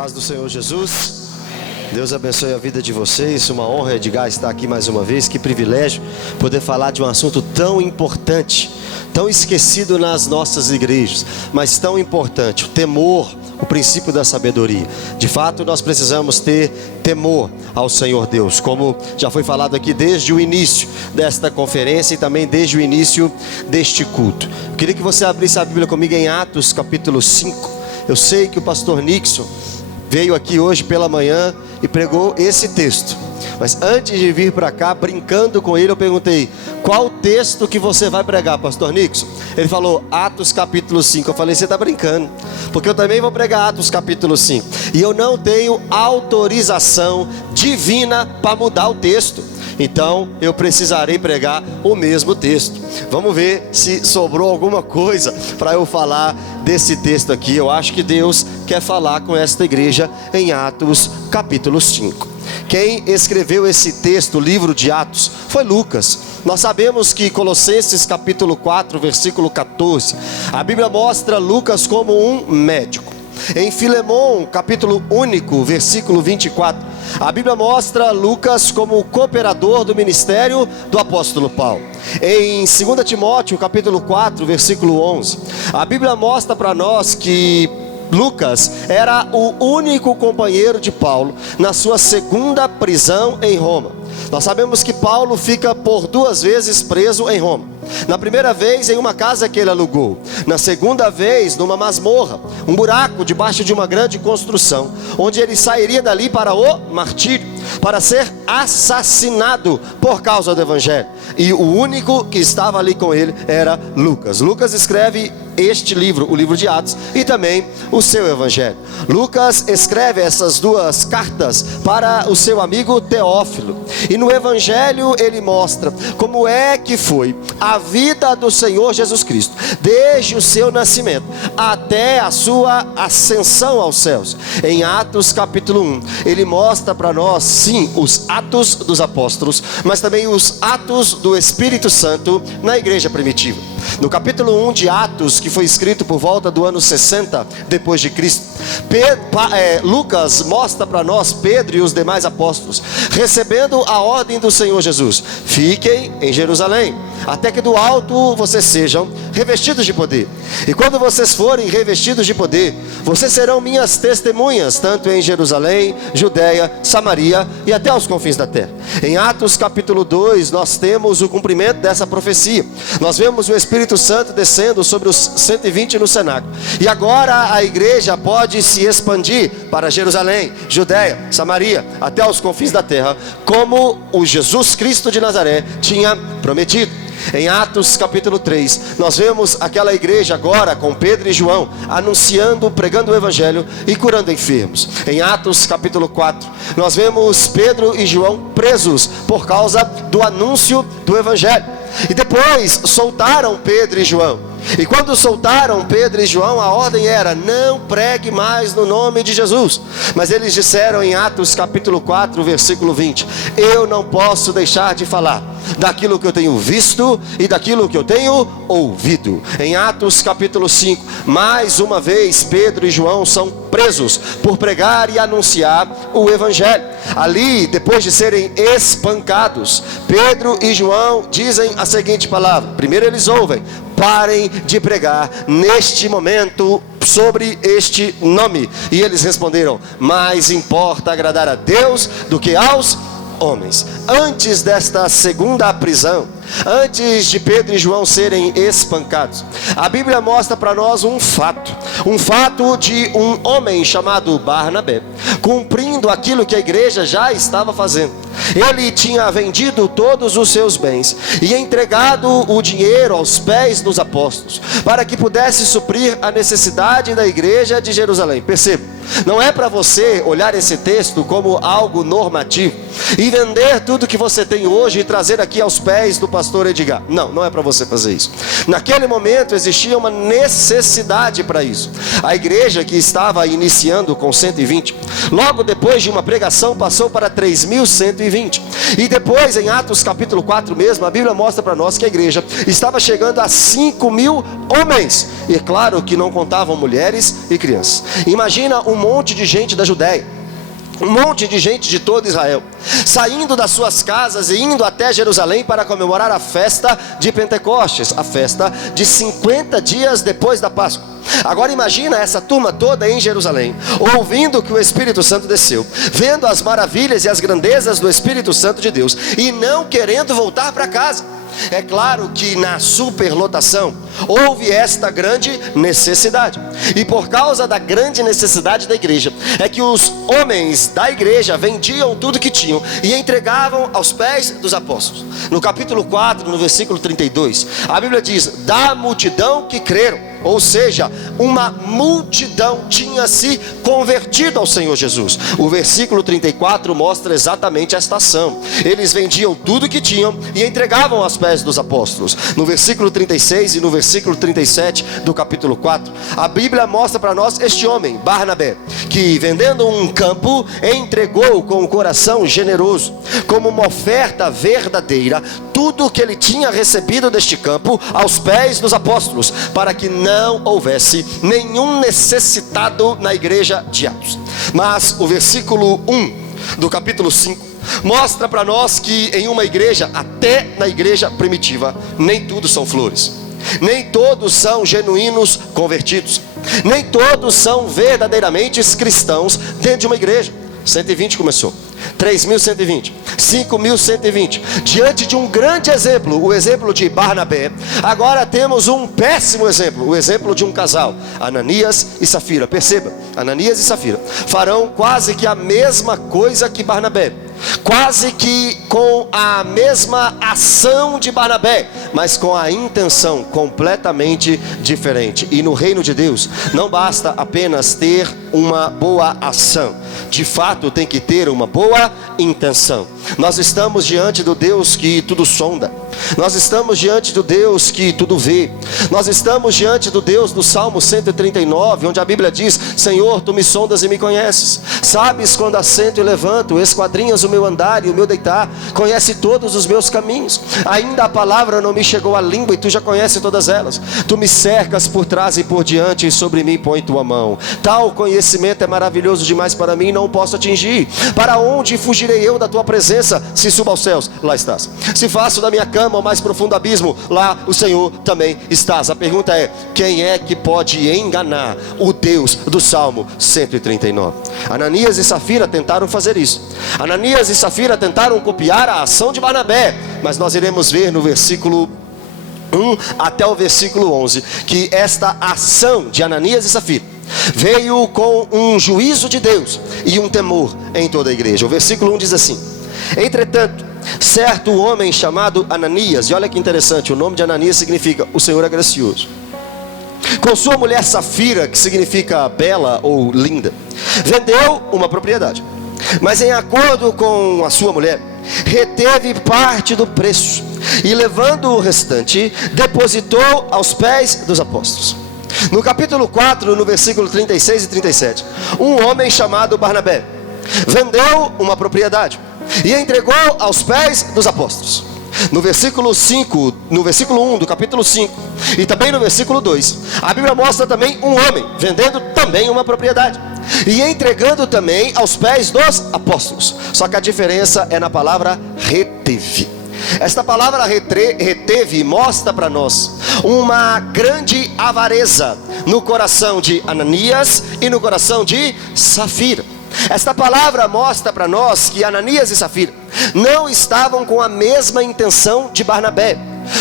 Paz do Senhor Jesus. Deus abençoe a vida de vocês. Uma honra, Edgar, estar aqui mais uma vez. Que privilégio poder falar de um assunto tão importante, tão esquecido nas nossas igrejas, mas tão importante: o temor, o princípio da sabedoria. De fato, nós precisamos ter temor ao Senhor Deus, como já foi falado aqui desde o início desta conferência e também desde o início deste culto. Eu queria que você abrisse a Bíblia comigo em Atos capítulo 5. Eu sei que o pastor Nixon veio aqui hoje pela manhã e pregou esse texto, mas antes de vir para cá, brincando com ele, eu perguntei: qual texto que você vai pregar, pastor Nixon? Ele falou Atos capítulo 5. Eu falei: você está brincando, porque eu também vou pregar Atos capítulo 5, e eu não tenho autorização divina para mudar o texto, então eu precisarei pregar o mesmo texto. Vamos ver se sobrou alguma coisa para eu falar desse texto aqui. Eu acho que Deus quer falar com esta igreja em Atos capítulo 5. Quem escreveu esse texto, o livro de Atos, foi Lucas. Nós sabemos que Colossenses capítulo 4, versículo 14, a Bíblia mostra Lucas como um médico. Em Filemão, capítulo único, versículo 24, a Bíblia mostra Lucas como o cooperador do ministério do apóstolo Paulo. Em 2 Timóteo, capítulo 4, versículo 11, a Bíblia mostra para nós que Lucas era o único companheiro de Paulo na sua segunda prisão em Roma. Nós sabemos que Paulo fica por 2 vezes preso em Roma. Na primeira vez em uma casa que ele alugou, na segunda vez numa masmorra, um buraco debaixo de uma grande construção, onde ele sairia dali para o martírio, para ser assassinado por causa do evangelho. E o único que estava ali com ele era Lucas. Lucas escreve este livro, o livro de Atos, e também o seu evangelho. Lucas escreve essas 2 cartas para o seu amigo Teófilo, e no evangelho ele mostra como é que foi a vida do Senhor Jesus Cristo, desde o seu nascimento até a sua ascensão aos céus. Em Atos capítulo 1, ele mostra para nós, sim, os atos dos apóstolos, mas também os atos do Espírito Santo na igreja primitiva. No capítulo 1 de Atos, que foi escrito por volta do ano 60 depois de Cristo, Lucas mostra para nós Pedro e os demais apóstolos recebendo a ordem do Senhor Jesus: fiquem em Jerusalém, até que do alto vocês sejam revestidos de poder. E quando vocês forem revestidos de poder, vocês serão minhas testemunhas, tanto em Jerusalém, Judeia, Samaria e até os confins da terra. Em Atos capítulo 2, nós temos o cumprimento dessa profecia. Nós vemos o Espírito Santo descendo sobre os 120 no cenáculo. E agora a igreja pode se expandir para Jerusalém, Judeia, Samaria, até os confins da terra, como o Jesus Cristo de Nazaré tinha prometido. Em Atos capítulo 3, nós vemos aquela igreja agora com Pedro e João anunciando, pregando o evangelho e curando enfermos. Em Atos capítulo 4, nós vemos Pedro e João presos por causa do anúncio do evangelho. E depois soltaram Pedro e João. E quando soltaram Pedro e João, a ordem era: não pregue mais no nome de Jesus. Mas eles disseram em Atos capítulo 4, versículo 20: eu não posso deixar de falar daquilo que eu tenho visto e daquilo que eu tenho ouvido. Em Atos capítulo 5, mais uma vez Pedro e João são presos por pregar e anunciar o evangelho. Ali, depois de serem espancados, Pedro e João dizem a seguinte palavra. Primeiro eles ouvem: parem de pregar neste momento sobre este nome. E eles responderam: mais importa agradar a Deus do que aos homens. Antes desta segunda prisão, antes de Pedro e João serem espancados, a Bíblia mostra para nós um fato de um homem chamado Barnabé, cumprindo aquilo que a igreja já estava fazendo. Ele tinha vendido todos os seus bens e entregado o dinheiro aos pés dos apóstolos, para que pudesse suprir a necessidade da igreja de Jerusalém. Perceba, não é para você olhar esse texto como algo normativo e vender tudo que você tem hoje e trazer aqui aos pés do pastor Edgar. Não é para você fazer isso. Naquele momento existia uma necessidade para isso. A igreja, que estava iniciando com 120, logo depois de uma pregação passou para 3.120. E depois em Atos capítulo 4 mesmo, a Bíblia mostra para nós que a igreja estava chegando a 5.000 homens. E claro que não contavam mulheres e crianças. Imagina um monte de gente da Judéia, um monte de gente de todo Israel, saindo das suas casas e indo até Jerusalém para comemorar a festa de Pentecostes, a festa de 50 dias depois da Páscoa. Agora imagina essa turma toda em Jerusalém, ouvindo que o Espírito Santo desceu, vendo as maravilhas e as grandezas do Espírito Santo de Deus, e não querendo voltar para casa. É claro que na superlotação houve esta grande necessidade, e por causa da grande necessidade da igreja, é que os homens da igreja vendiam tudo que tinham e entregavam aos pés dos apóstolos. No capítulo 4, no versículo 32, a Bíblia diz: da multidão que creram. Ou seja, uma multidão tinha se convertido ao Senhor Jesus. O versículo 34 mostra exatamente esta ação. Eles vendiam tudo que tinham e entregavam aos pés dos apóstolos. No versículo 36 e no versículo 37 do capítulo 4, a Bíblia mostra para nós este homem, Barnabé, que vendendo um campo, entregou com o coração generoso, como uma oferta verdadeira, tudo o que ele tinha recebido deste campo aos pés dos apóstolos, para que não houvesse nenhum necessitado na igreja de Atos. Mas o versículo 1 do capítulo 5 mostra para nós que em uma igreja, até na igreja primitiva, nem tudo são flores, nem todos são genuínos convertidos, nem todos são verdadeiramente cristãos dentro de uma igreja. 120 começou, 3.120, 5.120, diante de um grande exemplo, o exemplo de Barnabé. Agora temos um péssimo exemplo, o exemplo de um casal, Ananias e Safira. Perceba, Ananias e Safira farão quase que a mesma coisa que Barnabé, quase que com a mesma ação de Barnabé, mas com a intenção completamente diferente. E no reino de Deus não basta apenas ter uma boa ação, de fato tem que ter uma boa intenção. Nós estamos diante do Deus que tudo sonda, nós estamos diante do Deus que tudo vê, nós estamos diante do Deus do Salmo 139, onde a Bíblia diz: Senhor, tu me sondas e me conheces, sabes quando assento e levanto, esquadrinhas o meu andar e o meu deitar, conhece todos os meus caminhos, ainda a palavra não me chegou à língua e tu já conheces todas elas, tu me cercas por trás e por diante e sobre mim põe tua mão. Tal conhecimento é maravilhoso demais para mim, não posso atingir. Para onde fugirei eu da tua presença? Se subo aos céus, lá estás. Se faço da minha cama o mais profundo abismo, lá o Senhor também estás. A pergunta é: quem é que pode enganar o Deus do Salmo 139? Ananias e Safira tentaram fazer isso. Ananias e Safira tentaram copiar a ação de Barnabé, mas nós iremos ver no versículo 1 até o versículo 11 que esta ação de Ananias e Safira veio com um juízo de Deus e um temor em toda a igreja. O versículo 1 diz assim: entretanto, certo homem chamado Ananias, e olha que interessante, o nome de Ananias significa o Senhor é gracioso, com sua mulher Safira, que significa bela ou linda, vendeu uma propriedade, mas em acordo com a sua mulher, reteve parte do preço, e levando o restante, depositou aos pés dos apóstolos. No capítulo 4, no versículo 36 e 37, um homem chamado Barnabé vendeu uma propriedade e entregou aos pés dos apóstolos. No versículo 5, no versículo 1 do capítulo 5 e também no versículo 2, a Bíblia mostra também um homem vendendo também uma propriedade e entregando também aos pés dos apóstolos. Só que a diferença é na palavra reteve. Esta palavra reteve mostra para nós uma grande avareza no coração de Ananias e no coração de Safira. Esta palavra mostra para nós que Ananias e Safira não estavam com a mesma intenção de Barnabé.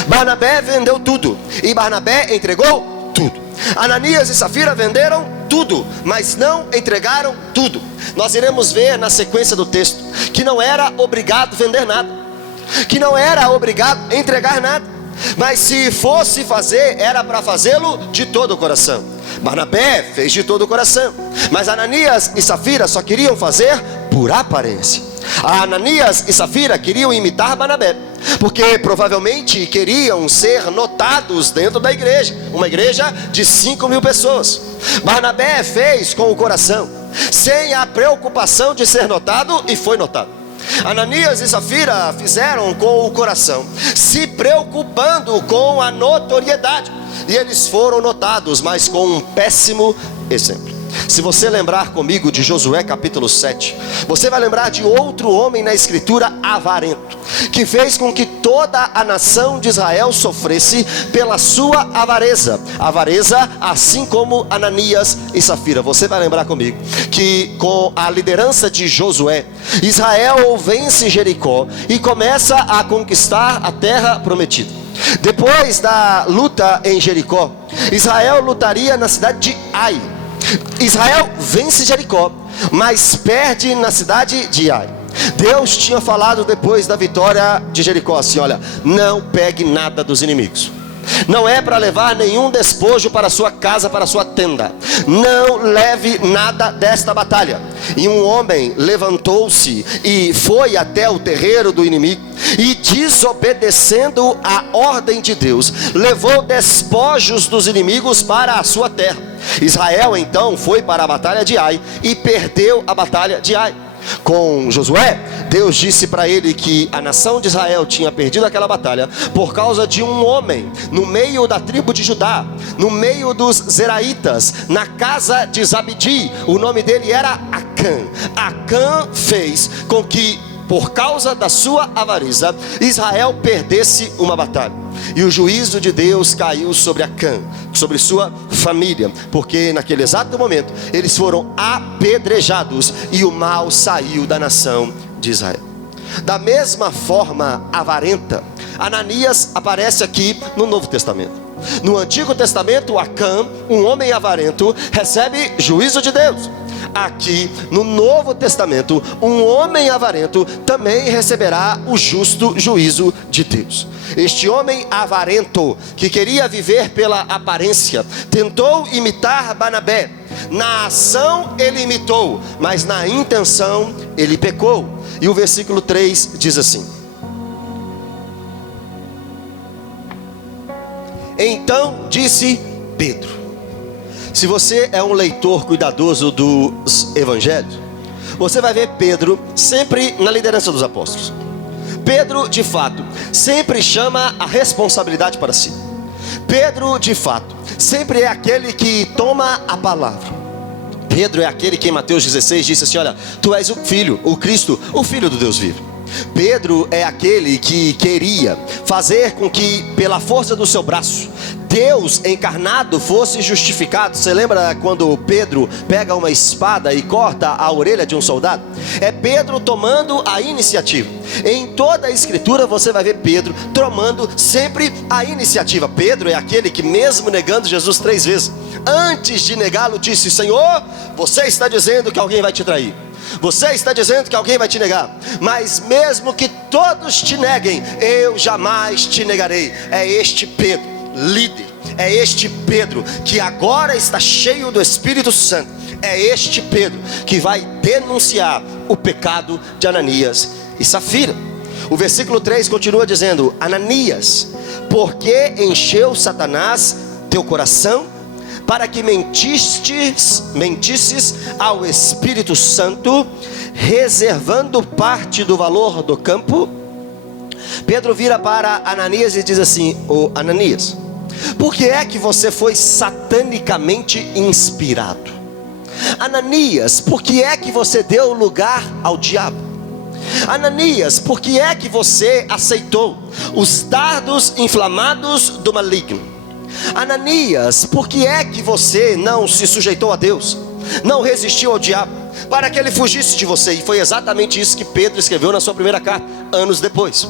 Barnabé vendeu tudo e Barnabé entregou tudo. Ananias e Safira venderam tudo, mas não entregaram tudo. Nós iremos ver na sequência do texto que não era obrigado a vender nada, que não era obrigado a entregar nada, mas se fosse fazer, era para fazê-lo de todo o coração. Barnabé fez de todo o coração, mas Ananias e Safira só queriam fazer por aparência. Ananias e Safira queriam imitar Barnabé, porque provavelmente queriam ser notados dentro da igreja, uma igreja de 5.000 pessoas. Barnabé fez com o coração, sem a preocupação de ser notado, e foi notado. Ananias e Safira fizeram com o coração, se preocupando com a notoriedade, e eles foram notados, mas com um péssimo exemplo. Se você lembrar comigo de Josué capítulo 7, você vai lembrar de outro homem na escritura avarento, que fez com que toda a nação de Israel sofresse pela sua avareza, assim como Ananias e Safira. Você vai lembrar comigo que com a liderança de Josué, Israel vence Jericó e começa a conquistar a terra prometida. Depois da luta em Jericó, Israel lutaria na cidade de Ai. Israel vence Jericó, mas perde na cidade de Ai. Deus tinha falado depois da vitória de Jericó assim: olha, não pegue nada dos inimigos. Não é para levar nenhum despojo para sua casa, para sua tenda. Não leve nada desta batalha. E um homem levantou-se e foi até o terreiro do inimigo, e desobedecendo a ordem de Deus, levou despojos dos inimigos para a sua terra. Israel então foi para a batalha de Ai e perdeu a batalha de Ai. Com Josué, Deus disse para ele que a nação de Israel tinha perdido aquela batalha por causa de um homem no meio da tribo de Judá, no meio dos Zeraitas, na casa de Zabdi. O nome dele era Acã. Acã fez com que, por causa da sua avareza, Israel perdesse uma batalha. E o juízo de Deus caiu sobre Acã, sobre sua família, porque naquele exato momento eles foram apedrejados e o mal saiu da nação de Israel. Da mesma forma avarenta, Ananias aparece aqui no Novo Testamento. No Antigo Testamento, Acã, um homem avarento, recebe juízo de Deus. Aqui no Novo Testamento, um homem avarento também receberá o justo juízo de Deus. Este homem avarento, que queria viver pela aparência, tentou imitar Barnabé. Na ação ele imitou, mas na intenção ele pecou. E o versículo 3 diz assim: então disse Pedro. Se você é um leitor cuidadoso dos evangelhos, você vai ver Pedro sempre na liderança dos apóstolos. Pedro, de fato, sempre chama a responsabilidade para si. Pedro, de fato, sempre é aquele que toma a palavra. Pedro é aquele que em Mateus 16 disse assim: olha, tu és o Filho, o Cristo, o Filho do Deus vivo. Pedro é aquele que queria fazer com que, pela força do seu braço, Deus encarnado fosse justificado. Você lembra quando Pedro pega uma espada e corta a orelha de um soldado? É Pedro tomando a iniciativa. Em toda a escritura você vai ver Pedro tomando sempre a iniciativa. Pedro é aquele que, mesmo negando Jesus 3 vezes, antes de negá-lo disse: Senhor, você está dizendo que alguém vai te trair, você está dizendo que alguém vai te negar, mas mesmo que todos te neguem, eu jamais te negarei. É este Pedro, líder, é este Pedro que agora está cheio do Espírito Santo. É este Pedro que vai denunciar o pecado de Ananias e Safira. O versículo 3 continua dizendo: Ananias, por que encheu Satanás teu coração para que mentisses ao Espírito Santo, reservando parte do valor do campo? Pedro vira para Ananias e diz assim: ô Ananias, por que é que você foi satanicamente inspirado? Ananias, por que é que você deu lugar ao diabo? Ananias, por que é que você aceitou os dardos inflamados do maligno? Ananias, por que é que você não se sujeitou a Deus, não resistiu ao diabo, para que ele fugisse de você? E foi exatamente isso que Pedro escreveu na sua primeira carta, anos depois.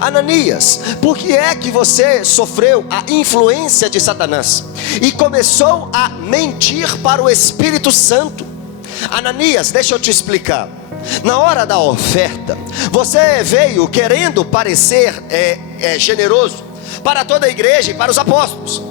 Ananias, por que é que você sofreu a influência de Satanás e começou a mentir para o Espírito Santo? Ananias, deixa eu te explicar. Na hora da oferta, você veio querendo parecer generoso para toda a igreja e para os apóstolos.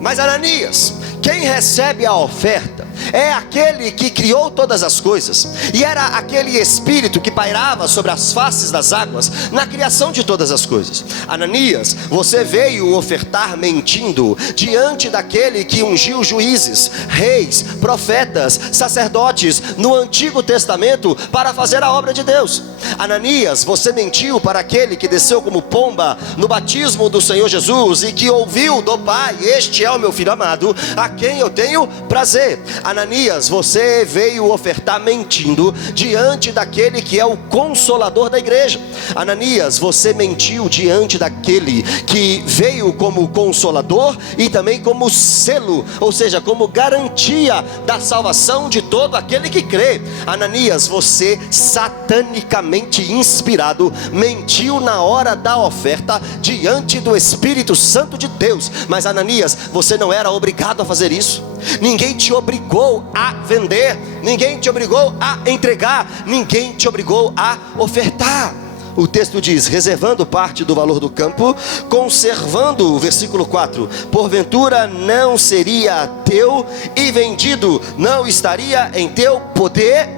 Mas Ananias, quem recebe a oferta é aquele que criou todas as coisas, e era aquele Espírito que pairava sobre as faces das águas na criação de todas as coisas. Ananias, você veio ofertar mentindo diante daquele que ungiu juízes, reis, profetas, sacerdotes no Antigo Testamento para fazer a obra de Deus. Ananias, você mentiu para aquele que desceu como pomba no batismo do Senhor Jesus e que ouviu do Pai: este é o meu filho amado, a quem eu tenho prazer. Ananias, você veio ofertar mentindo diante daquele que é o consolador da igreja. Ananias, você mentiu diante daquele que veio como consolador e também como selo, ou seja, como garantia da salvação de todo aquele que crê. Ananias, você satanicamente inspirado, mentiu na hora da oferta diante do Espírito Santo de Deus. Mas Ananias, você não era obrigado a fazer isso. Ninguém te obrigou a vender, ninguém te obrigou a entregar, ninguém te obrigou a ofertar. O texto diz: reservando parte do valor do campo, conservando, versículo 4, porventura não seria teu, e vendido não estaria em teu poder?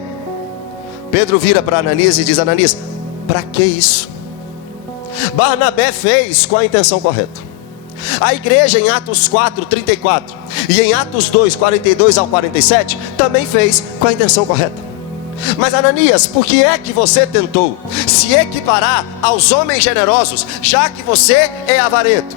Pedro vira para Ananias e diz: Ananias, para que isso? Barnabé fez com a intenção correta. A igreja em Atos 4, 34 e em Atos 2, 42 ao 47 também fez com a intenção correta. Mas Ananias, por que é que você tentou se equiparar aos homens generosos, já que você é avarento?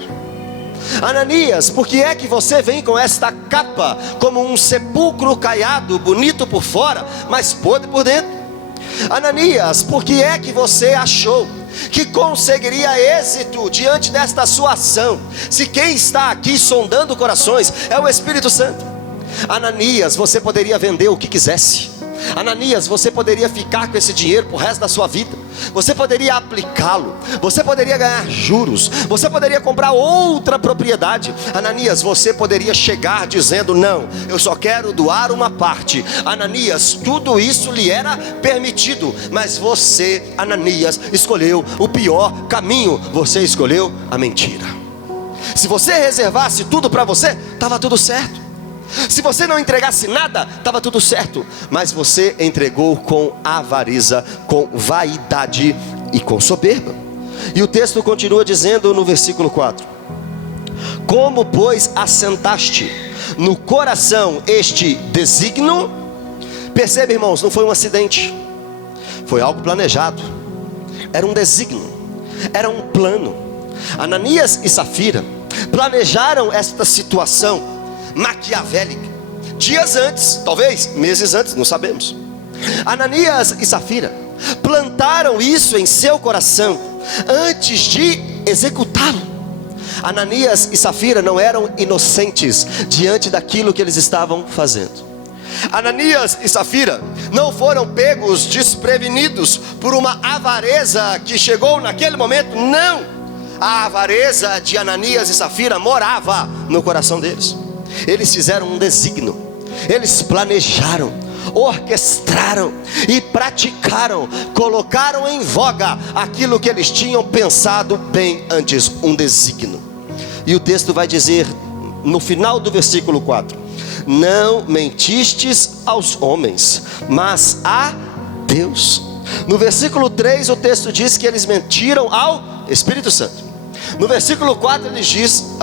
Ananias, por que é que você vem com esta capa como um sepulcro caiado, bonito por fora, mas podre por dentro? Ananias, por que é que você achou que conseguiria êxito diante desta sua ação, se quem está aqui sondando corações é o Espírito Santo? Ananias, você poderia vender o que quisesse. Ananias, você poderia ficar com esse dinheiro pro resto da sua vida. Você poderia aplicá-lo, você poderia ganhar juros, você poderia comprar outra propriedade. Ananias, você poderia chegar dizendo: não, eu só quero doar uma parte. Ananias, tudo isso lhe era permitido, mas você, Ananias, escolheu o pior caminho. Você escolheu a mentira. Se você reservasse tudo para você, estava tudo certo. Se você não entregasse nada, estava tudo certo. Mas você entregou com avareza, com vaidade e com soberba. E o texto continua dizendo no versículo 4: como pois assentaste no coração este desígnio? Percebe, irmãos, não foi um acidente, foi algo planejado. Era um desígnio, era um plano. Ananias e Safira planejaram esta situação maquiavélica dias antes, talvez meses antes, não sabemos. Ananias e Safira plantaram isso em seu coração antes de executá-lo. Ananias e Safira não eram inocentes diante daquilo que eles estavam fazendo. Ananias e Safira não foram pegos desprevenidos por uma avareza que chegou naquele momento. Não, a avareza de Ananias e Safira morava no coração deles. Eles fizeram um desígnio, eles planejaram, orquestraram e praticaram, colocaram em voga aquilo que eles tinham pensado bem antes, um desígnio. E o texto vai dizer no final do versículo 4: não mentistes aos homens, mas a Deus. No versículo 3 o texto diz que eles mentiram ao Espírito Santo. No versículo 4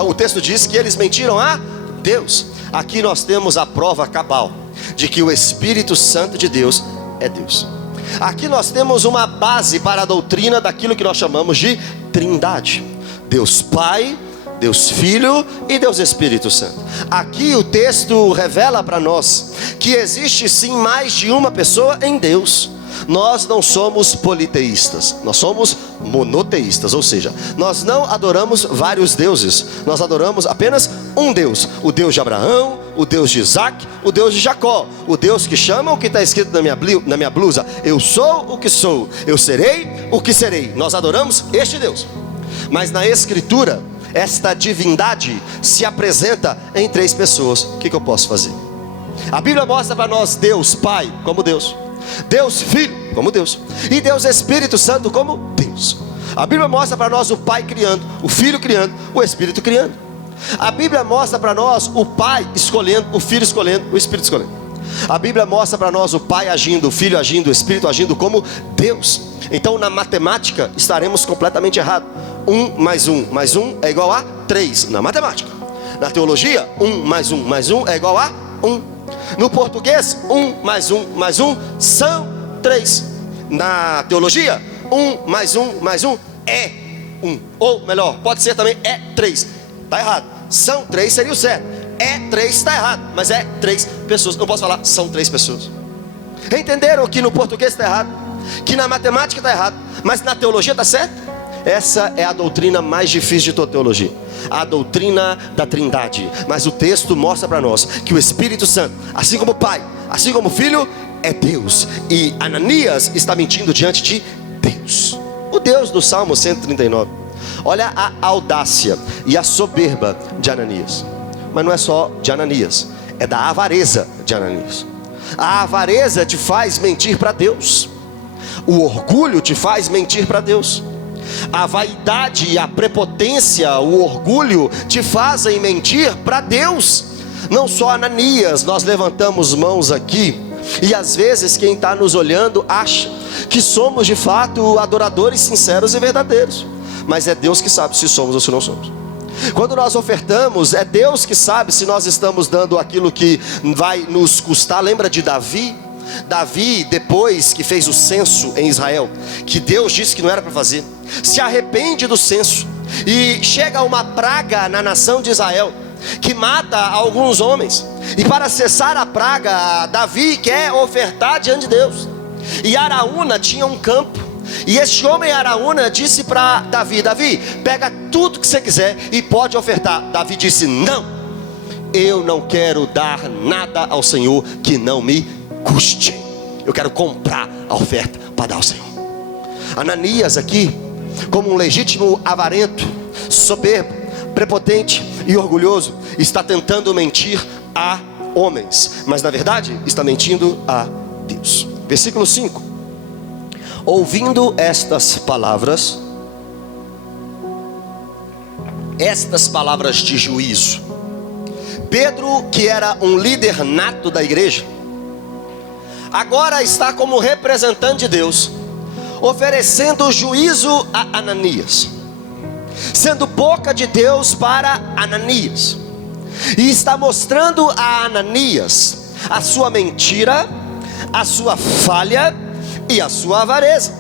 o texto diz que eles mentiram a Deus. Aqui nós temos a prova cabal de que o Espírito Santo de Deus é Deus. Aqui nós temos uma base para a doutrina daquilo que nós chamamos de Trindade: Deus Pai, Deus Filho e Deus Espírito Santo. Aqui o texto revela para nós que existe sim mais de uma pessoa em Deus. Nós não somos politeístas, nós somos monoteístas, ou seja, nós não adoramos vários deuses, nós adoramos apenas um Deus: o Deus de Abraão, o Deus de Isaac, o Deus de Jacó, o Deus que chama o que está escrito na minha blusa: eu sou o que sou, eu serei o que serei. Nós adoramos este Deus. Mas na Escritura, esta divindade se apresenta em três pessoas. O que eu posso fazer? A Bíblia mostra para nós Deus Pai como Deus, Deus Filho como Deus e Deus Espírito Santo como Deus. A Bíblia mostra para nós o Pai criando, o Filho criando, o Espírito criando. A Bíblia mostra para nós o Pai escolhendo, o Filho escolhendo, o Espírito escolhendo. A Bíblia mostra para nós o Pai agindo, o Filho agindo, o Espírito agindo como Deus. Então na matemática estaremos completamente errados. 1 mais 1 mais 1 é igual a 3 na matemática. Na teologia, 1 mais 1 mais 1 é igual a 1. No português, 1 mais 1 mais 1 são 3. Na teologia, 1 mais 1 mais 1 é 1. Ou melhor, pode ser também é 3. Está errado. São 3 seria o certo. É 3, está errado, mas é 3 pessoas. Não posso falar, são 3 pessoas. Entenderam que no português está errado, que na matemática está errado, mas na teologia está certo? Essa é a doutrina mais difícil de toda teologia, a doutrina da Trindade. Mas o texto mostra para nós que o Espírito Santo, assim como o Pai, assim como o Filho, é Deus. E Ananias está mentindo diante de Deus, o Deus do Salmo 139. Olha a audácia e a soberba de Ananias. Mas não é só de Ananias, é da avareza de Ananias. A avareza te faz mentir para Deus, o orgulho te faz mentir para Deus. A vaidade e a prepotência, o orgulho te fazem mentir para Deus. Não só Ananias, nós levantamos mãos aqui, e às vezes quem está nos olhando acha que somos de fato adoradores sinceros e verdadeiros, mas é Deus que sabe se somos ou se não somos. Quando nós ofertamos, é Deus que sabe se nós estamos dando aquilo que vai nos custar. Lembra de Davi? Davi, depois que fez o censo em Israel, que Deus disse que não era para fazer, se arrepende do censo, e chega uma praga na nação de Israel, que mata alguns homens. E para cessar a praga, Davi quer ofertar diante de Deus. E Araúna tinha um campo, e este homem Araúna disse para Davi: Davi, pega tudo que você quiser e pode ofertar. Davi disse: não, eu não quero dar nada ao Senhor que não me custe. Eu quero comprar a oferta para dar ao Senhor. Ananias aqui, como um legítimo avarento, soberbo, prepotente e orgulhoso, está tentando mentir a homens, mas na verdade está mentindo a Deus. Versículo 5: ouvindo estas palavras de juízo, Pedro, que era um líder nato da igreja, agora está como representante de Deus, oferecendo juízo a Ananias, sendo boca de Deus para Ananias, e está mostrando a Ananias a sua mentira, a sua falha e a sua avareza.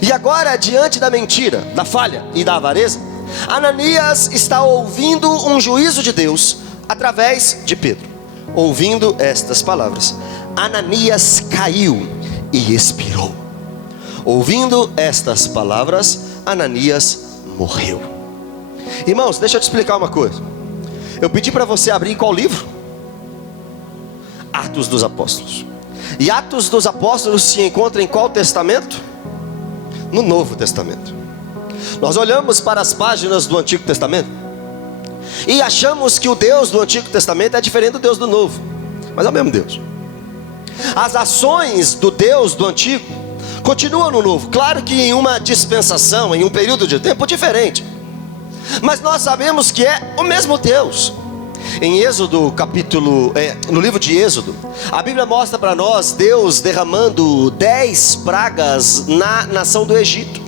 E agora, diante da mentira, da falha e da avareza, Ananias está ouvindo um juízo de Deus através de Pedro. Ouvindo estas palavras, Ananias caiu e expirou. Ouvindo estas palavras, Ananias morreu. Irmãos, deixa eu te explicar uma coisa. Eu pedi para você abrir em qual livro? Atos dos Apóstolos. E Atos dos Apóstolos se encontra em qual testamento? No Novo Testamento. Nós olhamos para as páginas do Antigo Testamento e achamos que o Deus do Antigo Testamento é diferente do Deus do Novo, mas é o mesmo Deus. As ações do Deus do Antigo continuam no Novo, claro que em uma dispensação, em um período de tempo diferente, mas nós sabemos que é o mesmo Deus. Em Êxodo no livro de Êxodo, a Bíblia mostra para nós Deus derramando 10 pragas na nação do Egito: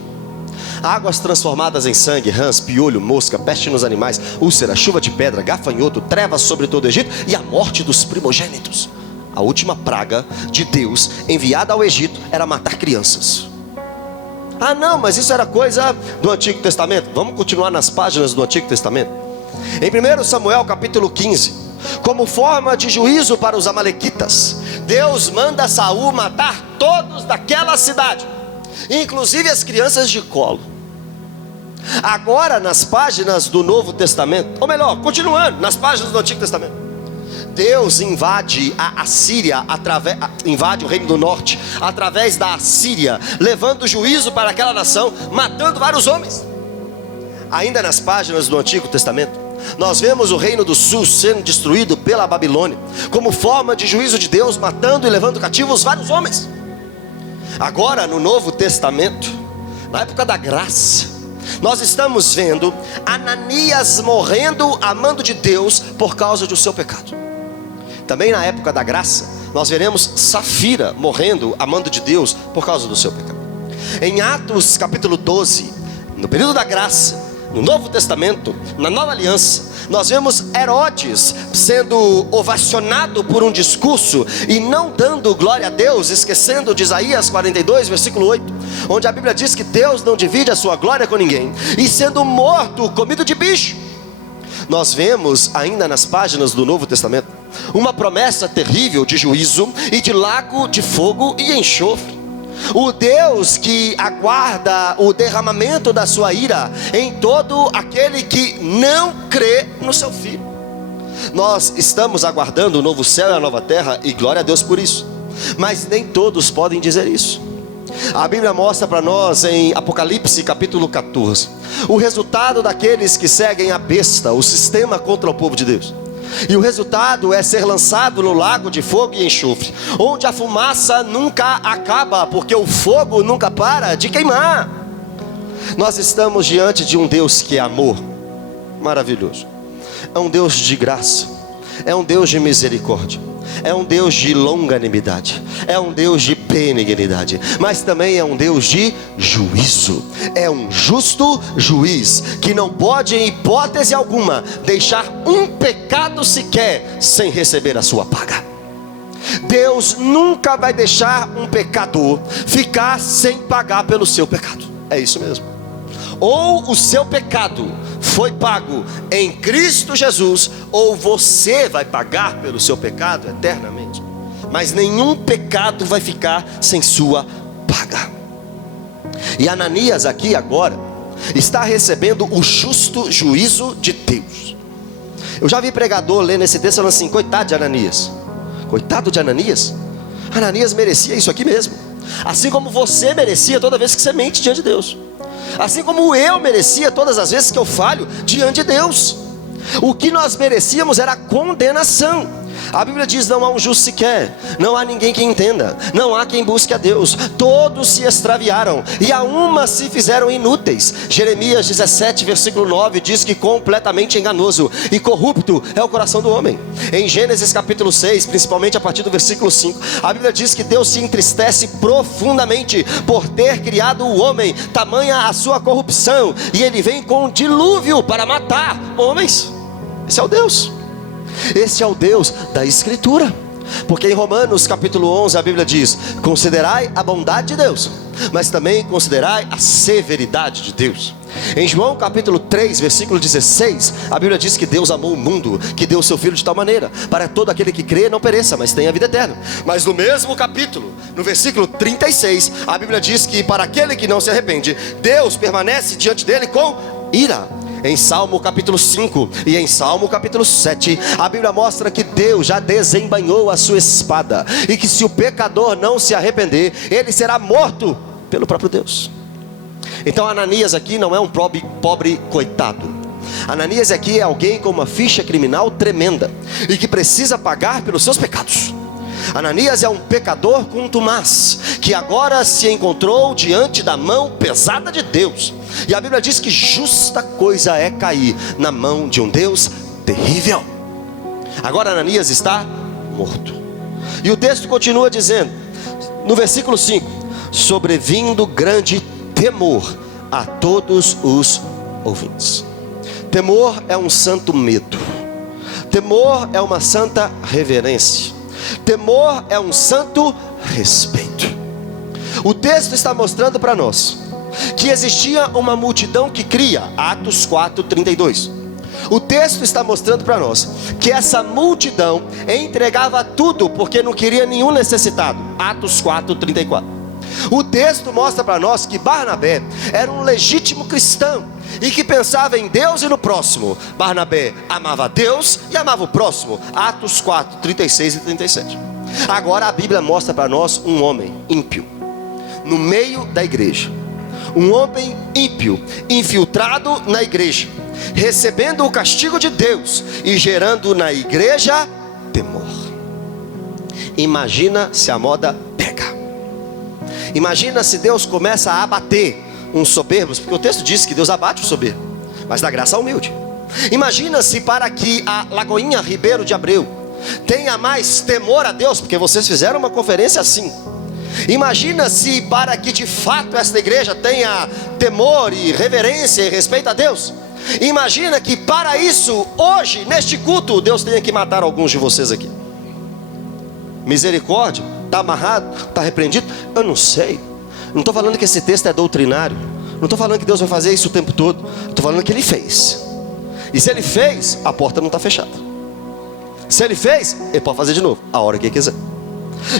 águas transformadas em sangue, rãs, piolho, mosca, peste nos animais, úlcera, chuva de pedra, gafanhoto, trevas sobre todo o Egito e a morte dos primogênitos. A última praga de Deus enviada ao Egito era matar crianças. Ah não, mas isso era coisa do Antigo Testamento. Vamos continuar nas páginas do Antigo Testamento. Em 1 Samuel capítulo 15, como forma de juízo para os amalequitas, Deus manda Saul matar todos daquela cidade, inclusive as crianças de colo. Agora nas páginas do Novo Testamento, ou melhor, continuando nas páginas do Antigo Testamento, Deus invade a Assíria, invade o reino do norte através da Assíria, levando juízo para aquela nação, matando vários homens. Ainda nas páginas do Antigo Testamento, nós vemos o reino do sul sendo destruído pela Babilônia, como forma de juízo de Deus, matando e levando cativos vários homens. Agora no Novo Testamento, na época da graça, nós estamos vendo Ananias morrendo amando de Deus por causa do seu pecado. Também na época da graça, nós veremos Safira morrendo amando de Deus por causa do seu pecado. Em Atos capítulo 12, no período da graça, no Novo Testamento, na Nova Aliança, nós vemos Herodes sendo ovacionado por um discurso e não dando glória a Deus, esquecendo de Isaías 42, versículo 8, onde a Bíblia diz que Deus não divide a sua glória com ninguém, e sendo morto, comido de bicho. nós vemos ainda nas páginas do Novo Testamento uma promessa terrível de juízo e de lago de fogo e enxofre. O Deus que aguarda o derramamento da sua ira em todo aquele que não crê no seu Filho. Nós estamos aguardando o novo céu e a nova terra, e glória a Deus por isso. Mas nem todos podem dizer isso. A Bíblia mostra para nós em Apocalipse capítulo 14 o resultado daqueles que seguem a besta, o sistema contra o povo de Deus. E o resultado é ser lançado no lago de fogo e enxofre, onde a fumaça nunca acaba, porque o fogo nunca para de queimar. Nós estamos diante de um Deus que é amor, maravilhoso. É um Deus de graça, é um Deus de misericórdia, é um Deus de longanimidade, é um Deus de benignidade, mas também é um Deus de juízo. É um justo juiz que não pode em hipótese alguma deixar um pecado sequer sem receber a sua paga. Deus nunca vai deixar um pecador ficar sem pagar pelo seu pecado. É isso mesmo. Ou o seu pecado foi pago em Cristo Jesus, ou você vai pagar pelo seu pecado eternamente. Mas nenhum pecado vai ficar sem sua paga. E Ananias aqui agora está recebendo o justo juízo de Deus. Eu já vi pregador lendo esse texto falando assim: coitado de Ananias. Coitado de Ananias. Ananias merecia isso aqui mesmo, assim como você merecia toda vez que você mente diante de Deus, assim como eu merecia todas as vezes que eu falho diante de Deus. O que nós merecíamos era condenação. A Bíblia diz: não há um justo sequer, não há ninguém que entenda, não há quem busque a Deus. Todos se extraviaram e a uma se fizeram inúteis. Jeremias 17 versículo 9 diz que completamente enganoso e corrupto é o coração do homem. Em Gênesis capítulo 6, principalmente a partir do versículo 5, a Bíblia diz que Deus se entristece profundamente por ter criado o homem, tamanha a sua corrupção, e ele vem com um dilúvio para matar homens. Esse é o Deus. Esse é o Deus da Escritura. Porque em Romanos capítulo 11 a Bíblia diz: considerai a bondade de Deus, mas também considerai a severidade de Deus. Em João capítulo 3 versículo 16 a Bíblia diz que Deus amou o mundo, que deu o seu Filho de tal maneira, para todo aquele que crê não pereça, mas tenha vida eterna. Mas no mesmo capítulo, no versículo 36, a Bíblia diz que para aquele que não se arrepende, Deus permanece diante dele com ira. Em Salmo capítulo 5 e em Salmo capítulo 7, a Bíblia mostra que Deus já desembainhou a sua espada, e que se o pecador não se arrepender, ele será morto pelo próprio Deus. Então Ananias aqui não é um pobre coitado. Ananias aqui é alguém com uma ficha criminal tremenda e que precisa pagar pelos seus pecados. Ananias é um pecador contumaz, que agora se encontrou diante da mão pesada de Deus. E a Bíblia diz que justa coisa é cair na mão de um Deus terrível. Agora Ananias está morto. E o texto continua dizendo, no versículo 5: sobrevindo grande temor a todos os ouvintes. Temor é um santo medo. Temor é uma santa reverência. Temor é um santo respeito. O texto está mostrando para nós que existia uma multidão que cria, Atos 4:32. O texto está mostrando para nós que essa multidão entregava tudo porque não queria nenhum necessitado, Atos 4:34. O texto mostra para nós que Barnabé era um legítimo cristão e que pensava em Deus e no próximo. Barnabé amava Deus e amava o próximo, Atos 4:36 e 37. Agora a Bíblia mostra para nós um homem ímpio no meio da igreja. Um homem ímpio, infiltrado na igreja, recebendo o castigo de Deus e gerando na igreja temor. Imagina se a moda pega. Imagina se Deus começa a abater uns soberbos, porque o texto diz que Deus abate o soberbo, mas dá graça ao humilde. Imagina se para que a Lagoinha Ribeiro de Abreu tenha mais temor a Deus, porque vocês fizeram uma conferência assim. Imagina se para que de fato esta igreja tenha temor e reverência e respeito a Deus. Imagina que para isso, hoje, neste culto, Deus tenha que matar alguns de vocês aqui. Misericórdia, está amarrado, está repreendido? Eu não sei. Não estou falando que esse texto é doutrinário. Não estou falando que Deus vai fazer isso o tempo todo. Estou falando que Ele fez. E se ele fez, a porta não está fechada. Se ele fez, ele pode fazer de novo, a hora que ele quiser.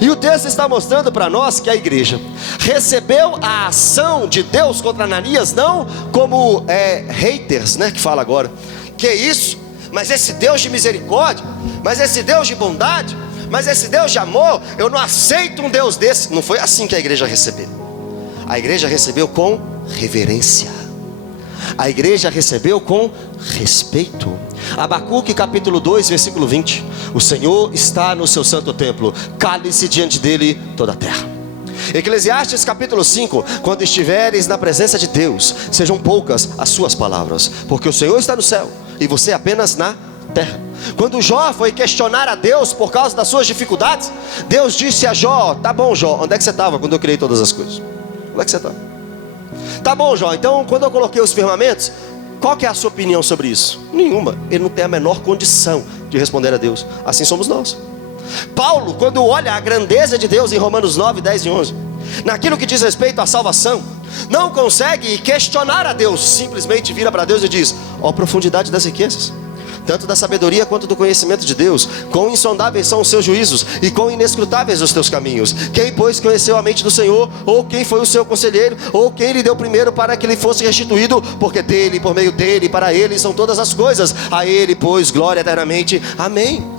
E o texto está mostrando para nós que a igreja recebeu a ação de Deus contra Ananias, não como haters, né, que fala agora. Que isso? Mas esse Deus de misericórdia, mas esse Deus de bondade, mas esse Deus de amor, eu não aceito um Deus desse. Não foi assim que a igreja recebeu. A igreja recebeu com reverência. A igreja recebeu com respeito. Abacuque capítulo 2, versículo 20. O Senhor está no seu santo templo, cale-se diante dele toda a terra. Eclesiastes capítulo 5. Quando estiveres na presença de Deus, sejam poucas as suas palavras, porque o Senhor está no céu e você apenas na terra. Quando Jó foi questionar a Deus por causa das suas dificuldades, Deus disse a Jó: tá bom, Jó, onde é que você estava quando eu criei todas as coisas? Onde é que você estava? Tá bom, Jó, então quando eu coloquei os firmamentos, qual que é a sua opinião sobre isso? Nenhuma. Ele não tem a menor condição de responder a Deus. Assim somos nós. Paulo, quando olha a grandeza de Deus em Romanos 9, 10 e 11, naquilo que diz respeito à salvação, não consegue questionar a Deus. Simplesmente vira para Deus e diz: ó, profundidade das riquezas, tanto da sabedoria quanto do conhecimento de Deus. Quão insondáveis são os seus juízos, e quão inescrutáveis os teus caminhos. Quem, pois, conheceu a mente do Senhor? Ou quem foi o seu conselheiro? Ou quem lhe deu primeiro para que lhe fosse restituído? Porque dele, por meio dele, para ele são todas as coisas. A ele, pois, glória eternamente. Amém.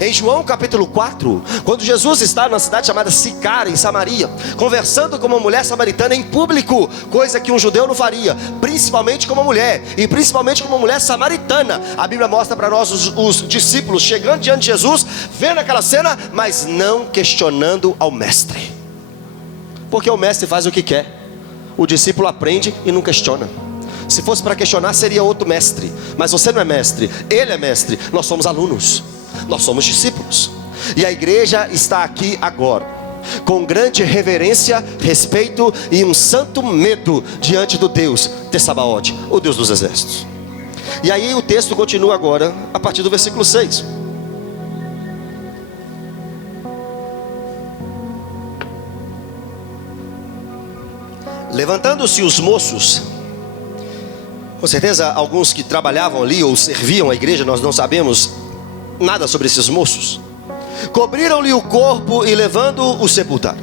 Em João capítulo 4, quando Jesus está na cidade chamada Sicar, em Samaria, conversando com uma mulher samaritana em público, coisa que um judeu não faria, principalmente com uma mulher, e principalmente com uma mulher samaritana. A Bíblia mostra para nós os discípulos chegando diante de Jesus, vendo aquela cena, mas não questionando ao mestre, porque o mestre faz o que quer, o discípulo aprende e não questiona. Se fosse para questionar, seria outro mestre, mas você não é mestre, ele é mestre, nós somos alunos. Nós somos discípulos. E a igreja está aqui agora, com grande reverência, respeito e um santo medo diante do Deus de Sabaote, o Deus dos exércitos. E aí o texto continua agora, a partir do versículo 6. Levantando-se os moços, com certeza alguns que trabalhavam ali ou serviam a igreja, nós não sabemos nada sobre esses moços, cobriram-lhe o corpo e levando-o, o sepultaram.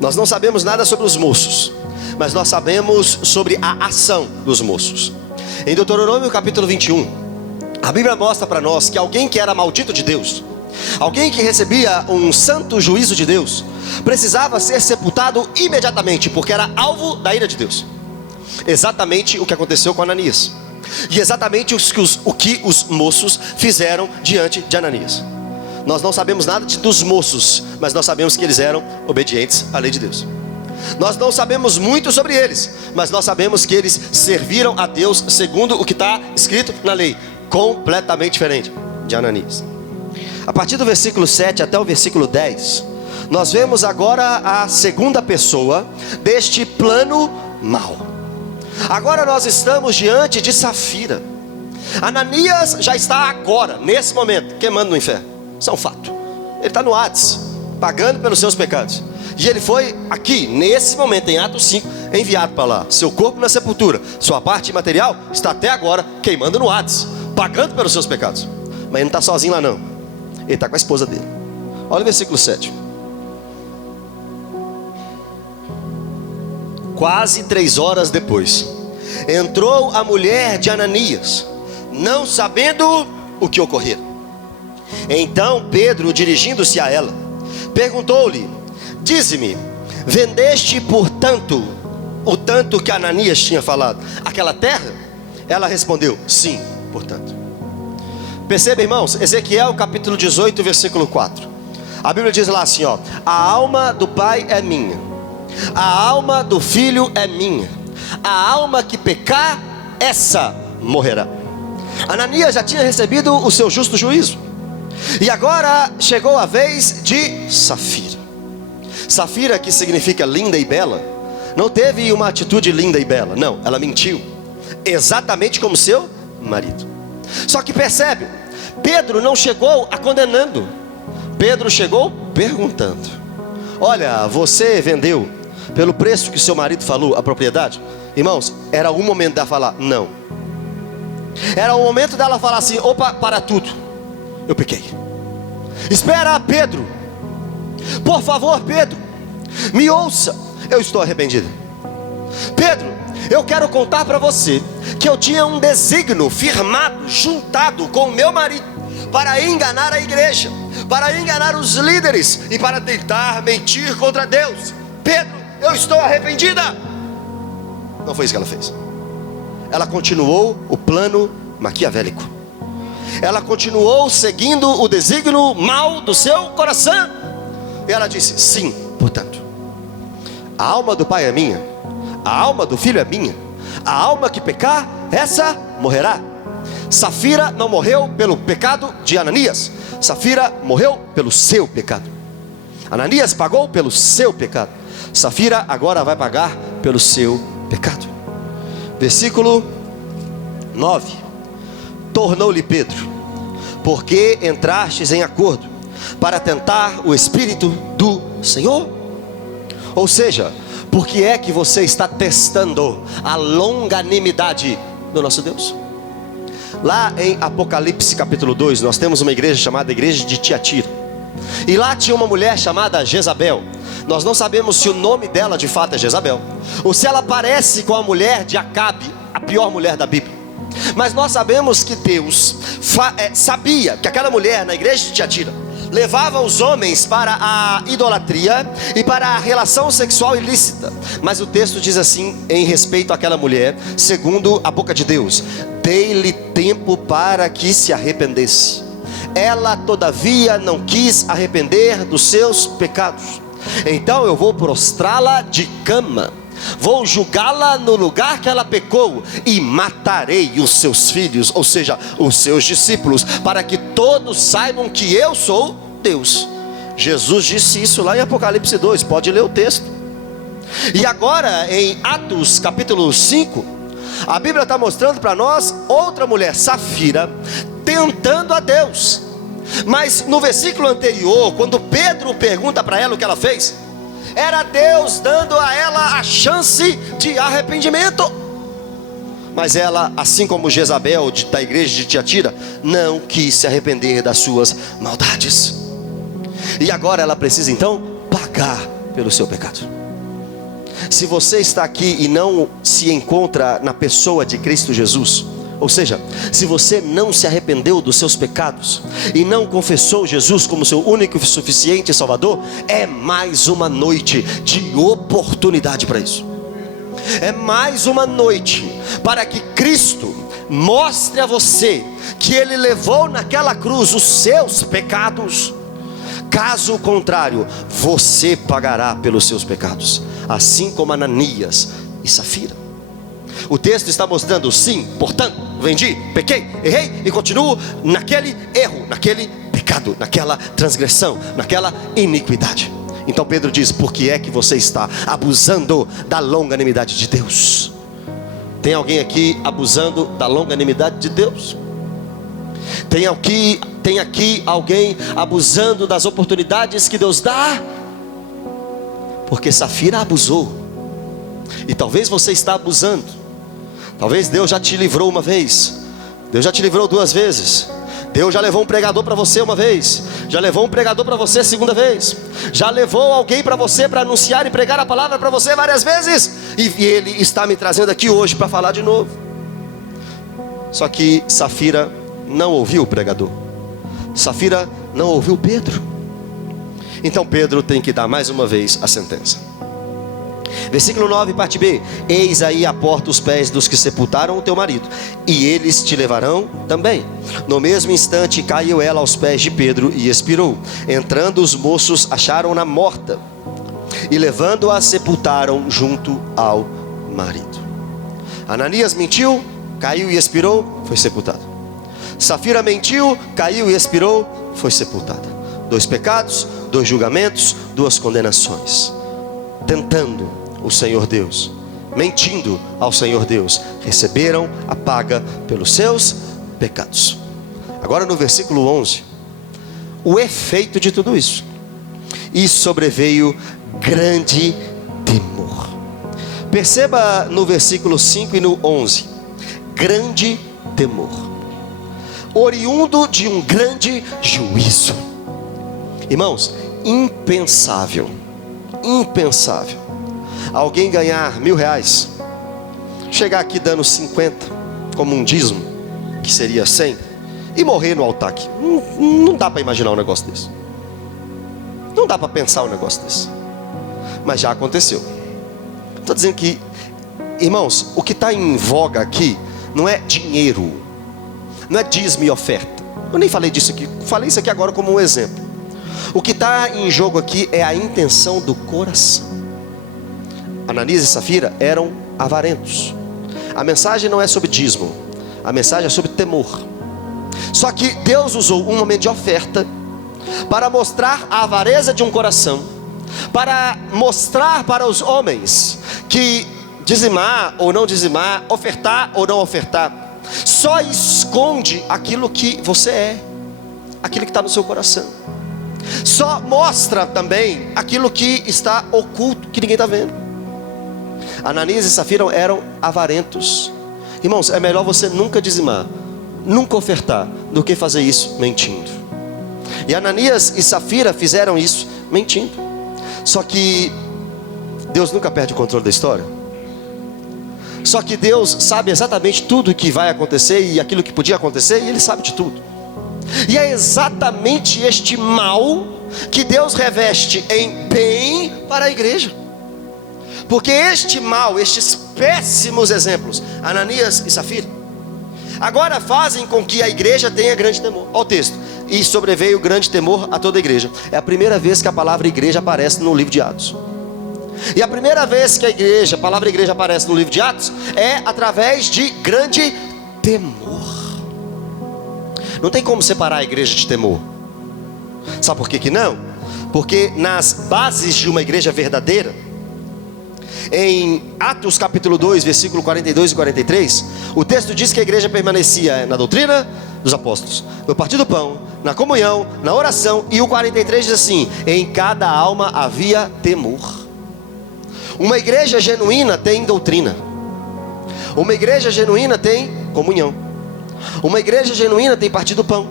Nós não sabemos nada sobre os moços, mas nós sabemos sobre a ação dos moços. Em Deuteronômio capítulo 21, a Bíblia mostra para nós que alguém que era maldito de Deus, alguém que recebia um santo juízo de Deus, precisava ser sepultado imediatamente, porque era alvo da ira de Deus. Exatamente o que aconteceu com Ananias, e exatamente o que os moços fizeram diante de Ananias. Nós não sabemos nada dos moços, mas nós sabemos que eles eram obedientes à lei de Deus. Nós não sabemos muito sobre eles, mas nós sabemos que eles serviram a Deus segundo o que está escrito na lei, completamente diferente de Ananias. A partir do versículo 7 até o versículo 10, nós vemos agora a segunda pessoa deste plano mau. Agora nós estamos diante de Safira. Ananias já está agora, nesse momento, queimando no inferno. Isso é um fato. Ele está no Hades, pagando pelos seus pecados. E ele foi aqui, nesse momento, em Atos 5, enviado para lá. Seu corpo na sepultura, sua parte material está até agora queimando no Hades, pagando pelos seus pecados. Mas ele não está sozinho lá não. Ele está com a esposa dele. Olha o versículo 7. Quase 3 horas depois, entrou a mulher de Ananias, não sabendo o que ocorrera. Então Pedro, dirigindo-se a ela, perguntou-lhe: dize-me, vendeste por tanto o tanto que Ananias tinha falado, aquela terra? Ela respondeu: sim, portanto. Perceba, irmãos, Ezequiel capítulo 18, versículo 4. A Bíblia diz lá assim, ó: a alma do pai é minha, a alma do filho é minha, a alma que pecar, essa morrerá. Ananias já tinha recebido o seu justo juízo, e agora chegou a vez de Safira. Safira, que significa linda e bela, não teve uma atitude linda e bela, não, ela mentiu, exatamente como seu marido. Só que percebe, Pedro não chegou a condenando, Pedro chegou perguntando: olha, você vendeu pelo preço que seu marido falou a propriedade? Irmãos, era o momento de falar não. Era o momento dela falar assim: opa, para tudo, eu pequei. Espera, Pedro, por favor, Pedro, me ouça, eu estou arrependido. Pedro, eu quero contar para você que eu tinha um desígnio firmado, juntado com o meu marido, para enganar a igreja, para enganar os líderes e para tentar mentir contra Deus. Pedro, eu estou arrependida. Não foi isso que ela fez. Ela continuou o plano maquiavélico. Ela continuou seguindo o desígnio mal do seu coração. E ela disse: sim, portanto, a alma do pai é minha, a alma do filho é minha, a alma que pecar, essa morrerá. Safira não morreu pelo pecado de Ananias, Safira morreu pelo seu pecado. Ananias pagou pelo seu pecado, Safira agora vai pagar pelo seu pecado. Versículo 9: tornou-lhe Pedro: porque entrastes em acordo para tentar o Espírito do Senhor? Ou seja, por que é que você está testando a longanimidade do nosso Deus? Lá em Apocalipse capítulo 2, nós temos uma igreja chamada Igreja de Tiatira. E lá tinha uma mulher chamada Jezabel. Nós não sabemos se o nome dela de fato é Jezabel, ou se ela parece com a mulher de Acabe, a pior mulher da Bíblia. Mas nós sabemos que Deus sabia que aquela mulher na igreja de Tiatira levava os homens para a idolatria e para a relação sexual ilícita. Mas o texto diz assim em respeito àquela mulher, segundo a boca de Deus: dei-lhe tempo para que se arrependesse. Ela todavia não quis arrepender dos seus pecados. Então eu vou prostrá-la de cama, vou julgá-la no lugar que ela pecou, e matarei os seus filhos, ou seja, os seus discípulos, para que todos saibam que eu sou Deus. Jesus disse isso lá em Apocalipse 2, pode ler o texto. E agora em Atos capítulo 5, a Bíblia está mostrando para nós outra mulher, Safira, tentando a Deus. Mas no versículo anterior, quando Pedro pergunta para ela o que ela fez, era Deus dando a ela a chance de arrependimento. Mas ela, assim como Jezabel da igreja de Tiatira, não quis se arrepender das suas maldades. E agora ela precisa então pagar pelo seu pecado. Se você está aqui e não se encontra na pessoa de Cristo Jesus, ou seja, se você não se arrependeu dos seus pecados e não confessou Jesus como seu único e suficiente Salvador, é mais uma noite de oportunidade para isso. É mais uma noite para que Cristo mostre a você que Ele levou naquela cruz os seus pecados. Caso contrário, você pagará pelos seus pecados, assim como Ananias e Safira. O texto está mostrando: sim, portanto, vendi, pequei, errei e continuo naquele erro, naquele pecado, naquela transgressão, naquela iniquidade. Então Pedro diz: por que é que você está abusando da longanimidade de Deus? Tem alguém aqui abusando da longanimidade de Deus? Tem aqui alguém abusando das oportunidades que Deus dá? Porque Safira abusou, e talvez você está abusando. Talvez Deus já te livrou uma vez, Deus já te livrou 2 vezes, Deus já levou um pregador para você uma vez, já levou um pregador para você a 2ª vez, já levou alguém para você para anunciar e pregar a palavra para você várias vezes, e Ele está me trazendo aqui hoje para falar de novo. Só que Safira não ouviu o pregador, Safira não ouviu Pedro. Então Pedro tem que dar mais uma vez a sentença. Versículo 9, parte B: eis aí à porta os pés dos que sepultaram o teu marido, e eles te levarão também. No mesmo instante caiu ela aos pés de Pedro e expirou. Entrando os moços acharam-na morta, e levando-a sepultaram junto ao marido. Ananias mentiu, caiu e expirou, foi sepultado. Safira mentiu, caiu e expirou, foi sepultada. 2 pecados, 2 julgamentos, 2 condenações. Tentando o Senhor Deus, mentindo ao Senhor Deus, receberam a paga pelos seus pecados. Agora no versículo 11, o efeito de tudo isso: e sobreveio grande temor. Perceba no versículo 5 e no 11, grande temor, oriundo de um grande juízo. Irmãos, impensável alguém ganhar R$1.000, chegar aqui dando 50 como um dízimo, que seria 100, e morrer no altar aqui. Não dá para imaginar um negócio desse, não dá para pensar um negócio desse, mas já aconteceu. Estou dizendo que, irmãos, o que está em voga aqui não é dinheiro, não é dízimo e oferta. Eu nem falei disso aqui, falei isso aqui agora como um exemplo. O que está em jogo aqui é a intenção do coração. Ananias e Safira eram avarentos. A mensagem não é sobre dízimo, a mensagem é sobre temor. Só que Deus usou um momento de oferta para mostrar a avareza de um coração, para mostrar para os homens que dizimar ou não dizimar, ofertar ou não ofertar, só esconde aquilo que você é, aquilo que está no seu coração. Só mostra também aquilo que está oculto, que ninguém está vendo. Ananias e Safira eram avarentos. Irmãos, é melhor você nunca dizimar, nunca ofertar, do que fazer isso mentindo. E Ananias e Safira fizeram isso mentindo. Só que Deus nunca perde o controle da história. Só que Deus sabe exatamente tudo o que vai acontecer e aquilo que podia acontecer, e Ele sabe de tudo. E é exatamente este mal que Deus reveste em bem para a igreja. Porque este mal, estes péssimos exemplos, Ananias e Safira, agora fazem com que a igreja tenha grande temor. Olha o texto: e sobreveio grande temor a toda a igreja. É a primeira vez que a palavra igreja aparece no livro de Atos. E a primeira vez que a palavra igreja aparece no livro de Atos é através de grande temor. Não tem como separar a igreja de temor. Sabe por que não? Porque nas bases de uma igreja verdadeira, em Atos capítulo 2, versículo 42 e 43, o texto diz que a igreja permanecia na doutrina dos apóstolos, no partir do pão, na comunhão, na oração. E o 43 diz assim: em cada alma havia temor. Uma igreja genuína tem doutrina, uma igreja genuína tem comunhão, uma igreja genuína tem partir do pão,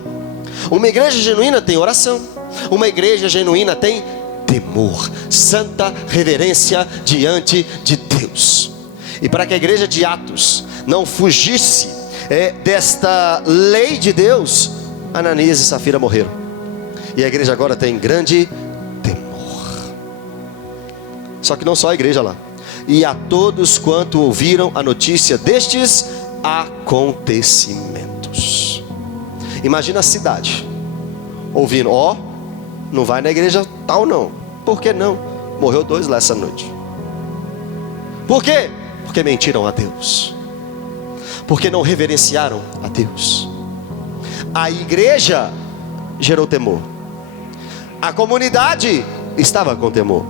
uma igreja genuína tem oração, uma igreja genuína tem temor, santa reverência diante de Deus. E para que a igreja de Atos não fugisse desta lei de Deus, Ananias e Safira morreram. E a igreja agora tem grande temor. Só que não só a igreja lá. E a todos quanto ouviram a notícia destes acontecimentos. Imagina a cidade ouvindo: ó, não vai na igreja tal não. Por que não? Morreu 2 lá essa noite. Por quê? Porque mentiram a Deus, porque não reverenciaram a Deus. A igreja gerou temor, a comunidade estava com temor.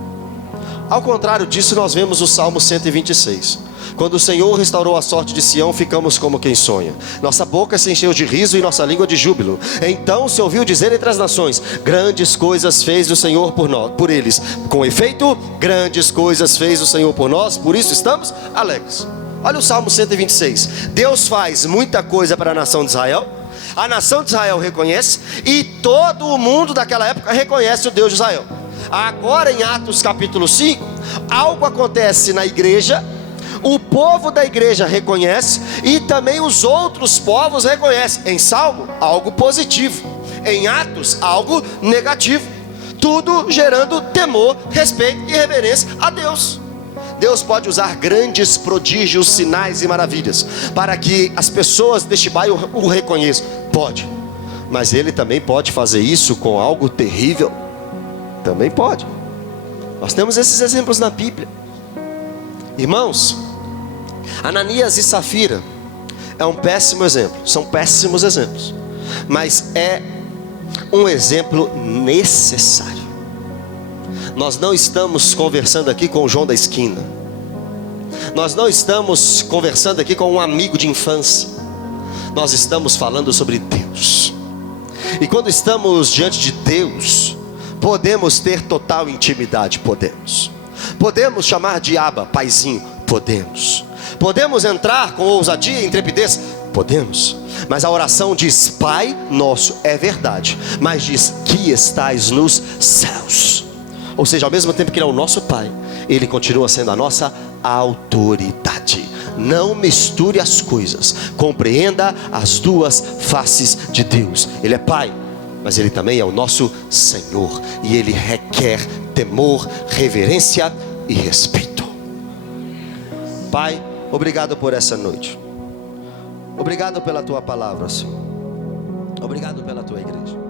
Ao contrário disso, nós vemos o Salmo 126. Quando o Senhor restaurou a sorte de Sião, ficamos como quem sonha. Nossa boca se encheu de riso e nossa língua de júbilo. Então se ouviu dizer entre as nações: grandes coisas fez o Senhor por eles. Com efeito, grandes coisas fez o Senhor por nós, por isso estamos alegres. Olha o Salmo 126. Deus faz muita coisa para a nação de Israel. A nação de Israel reconhece, e todo o mundo daquela época reconhece o Deus de Israel. Agora em Atos capítulo 5, algo acontece na igreja. O povo da igreja reconhece, e também os outros povos reconhecem. Em Salmo, algo positivo; em Atos, algo negativo. Tudo gerando temor, respeito e reverência a Deus. Deus pode usar grandes prodígios, sinais e maravilhas para que as pessoas deste bairro o reconheçam. Pode. Mas Ele também pode fazer isso com algo terrível. Também pode. Nós temos esses exemplos na Bíblia. Irmãos, Ananias e Safira é um péssimo exemplo. São péssimos exemplos, mas é um exemplo necessário. Nós não estamos conversando aqui com o João da esquina. Nós não estamos conversando aqui com um amigo de infância. Nós estamos falando sobre Deus. E quando estamos diante de Deus, podemos ter total intimidade. Podemos chamar de Abba, paizinho. Podemos entrar com ousadia e intrepidez. Podemos. Mas a oração diz Pai Nosso, é verdade, mas diz que estais nos céus. Ou seja, ao mesmo tempo que Ele é o nosso Pai, Ele continua sendo a nossa autoridade. Não misture as coisas, compreenda as duas faces de Deus. Ele é Pai, mas Ele também é o nosso Senhor, e Ele requer temor, reverência e respeito. Pai, obrigado por essa noite. Obrigado pela Tua palavra, Senhor. Obrigado pela Tua igreja.